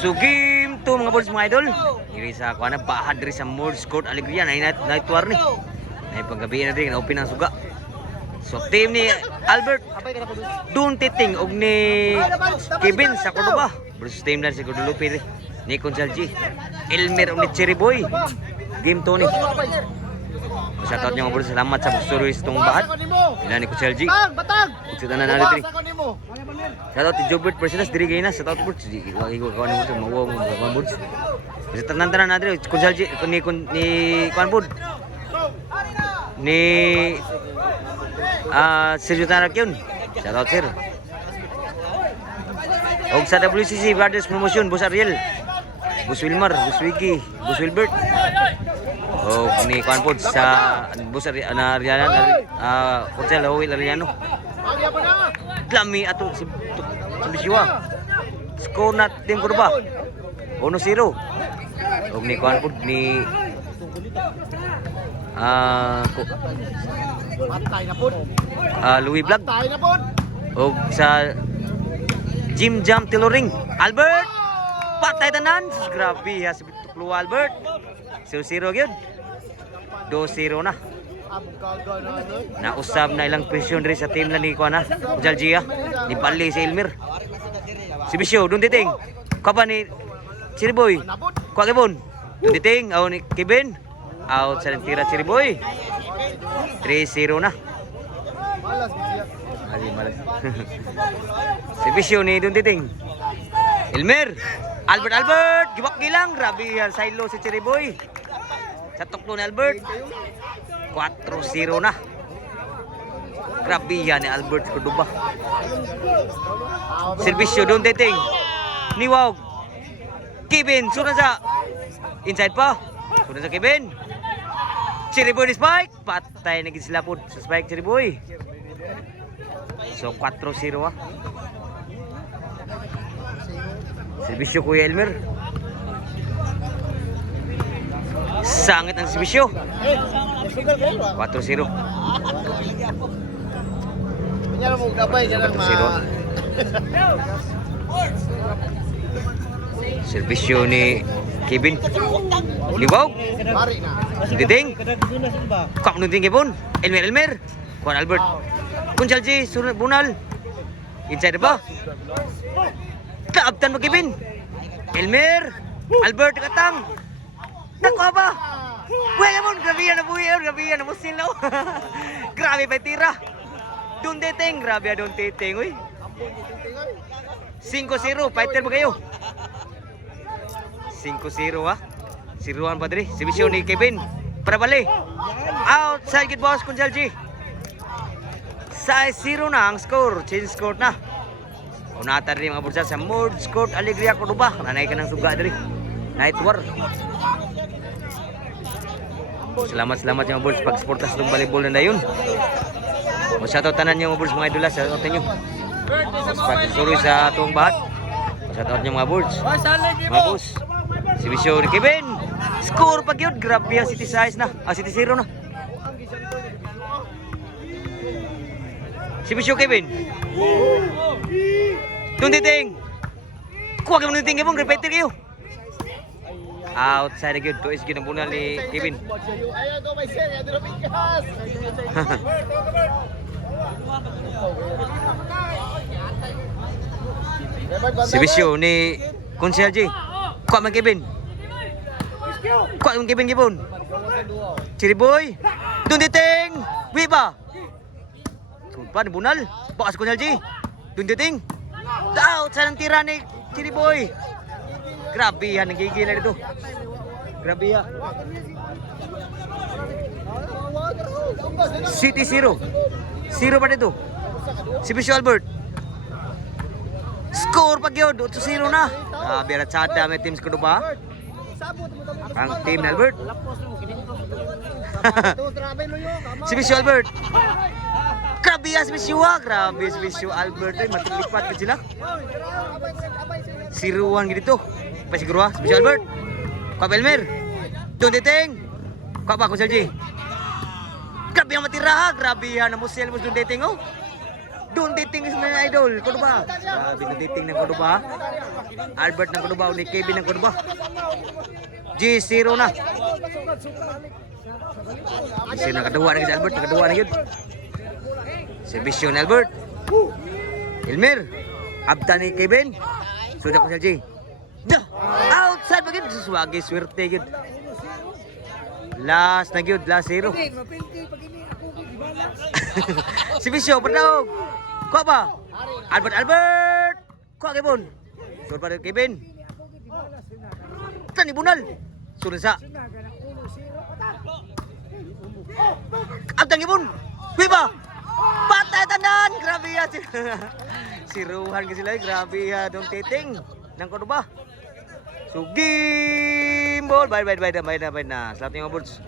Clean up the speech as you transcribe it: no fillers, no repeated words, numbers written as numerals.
So game to mga boys mga idol. Diri sa kuana bahad diri sa Morse Court Alegria night war ni. Nay panggabi na din open ang suga. So team ni Albert Dun Titing og ni Kevin sa Cordoba versus team na si Guadalupe ni Consalji Elmer og ni Cherry Boy. Game to ni. Shoutout nyo mga boys, salamat sa pagsusuroy sa itong bahad. Ina ni Consalji. Kita na natin diri. Shoutout ti Jobert Persilas diri gay na shoutout boys. Igo kawan mo sa mawong kawan boys. Kasi tanan-tanan na diri Consalji ni kawan boys. Ni Sergio Tanakyun. Shoutout sir. Og sa WCC Brothers Promotion, Boss Ariel, Boss Wilmar, Boss Wiggy, Boss Wilbert. Og ni kuan pod sa Boss Ariana Hotel Will Ariano. Lami ato si Bisiwa. Score na Team Cordoba 1-0. Og ni kuan pod ni Patay na pod. Louis Vlog. Patay na pod. Og sa Jim Jam Tailoring Albert patay tanan. Grabe ha si Tuklo Albert. 0-0 gyud. 2-0 na. Nausab na ilang presyon diri sa team na ni kuana Jalgia ni Pali si Elmer. Si Bisyo Dun Titing. Kapa ni Cherry Boy. Kwa Kevin. Dun Titing aw ni Kevin. Out sa tira Cherry Boy. 3-0 na. Malas. Si Bisyo ni Dun Titing. Elmer. Albert. Gibak gilang. Grabe yan. Silo si Cherry Boy. Sa tuklo ni Albert. 4-0 na. Grabe yan ni Albert Cordoba. Servisyo Dun Titing. Niwag. Kevin. Sunod sa. Inside pa. Sunod sa Kevin. Cherry Boy ni Spike. Patay na sila po sa Spike Cherry Boy. So 4-0 ah. Servisyo Kuya Elmer. Sangit ang servisyo. 4-0. Kanya mo gabay jangan ma. Servisyo ni Kevin. Liwag. Mari na. Titing. Kak nunting Kevin. Elmer. Kuan Albert. Consalji sunod bunal. Inside ba? Kaabtan mo Kevin. Elmer. Albert katang. Nako ba? Wala mo grabe na buhay, grabe na mo silaw. Grabe pa tira. Dun Titing, grabe Dun Titing, uy. 5-0, fighter mo kayo. 5-0 ha. Siruan pa diri. Servisyo ni Kevin. Para bali. Outside good boss Consalji. 6-0 na ang score. Change score na. Unata rin mga bursa sa Morse Court Alegria Cordoba. Nanay ka ng suga diri. Night war. Salamat yung mga boys pag-sportas ng volleyball na yun. Shoutout tanan yung mga boys mga idolas. Shoutout nyo. Pag-suroy sa atong bahat. Shoutout nyo mga boys. Mga boss. Si Bisyo ni Kevin. Score pag yun. Grabe ang City size na. City 0 na. Si Bisyo Kevin. Dun Titing. Kuha ka mo Dun Titing Kevin. Repeater kayo. Outside again. To is ginabunal ni Kevin. Ayo go may sir, adto pikas. Si Bisyo ni Consalji. Kuha man Kevin. Kuha man Kevin Kevin. Cherry Boy. Dun Titing. Wiba. Sumpa ni bunal. Bakas Consalji. Dun Titing. Outside ang tira ni Cherry Boy. Grabe yan, nagigil na dito. Grabe yan. City 0. 0 pa dito. Si Bisyo Albert. Score pag yun. 8-0 na. Grabe, ratsada may teams ko ba? Ang team na Albert. Si Bisyo Albert. Grabe yan si Bisyo. Grabe si Bisyo Albert. Matilipat ka sila. 0-1 dito. Pasiguro ha, si Bisyo Albert. Kwa Elmer. Dun Titing. Kwa ba Consalji. Grabe ang matira ha. Grabe ha, namusel mo Dun Titing oh. Doon titing is mga idol. Cordoba. Grabe na titing ng Cordoba. Albert ng Cordoba. Ni Kevin ng Cordoba. G0 na. Kasi nakaduwa na si Albert. Nakaduwa na yun. Servisyo ni Albert. Elmer. Abda ni Kevin. Sudah ko siya G. Dah! Outside pa yun. Suswagi, swerte yun. Last na yun. Last 0. Si Bisyo, pernah kuha ba? Albert! Kuha Kevin. Sudah pada Kevin. Tani bunal. Sudah sa. Abdang Kevin. Wiba! Patay tanan! Grabe ya. Siruhan kasi sila. Grabe ya. Dong titing. Nang Cordoba. So, game ball. Bye na. Salamat mga birds.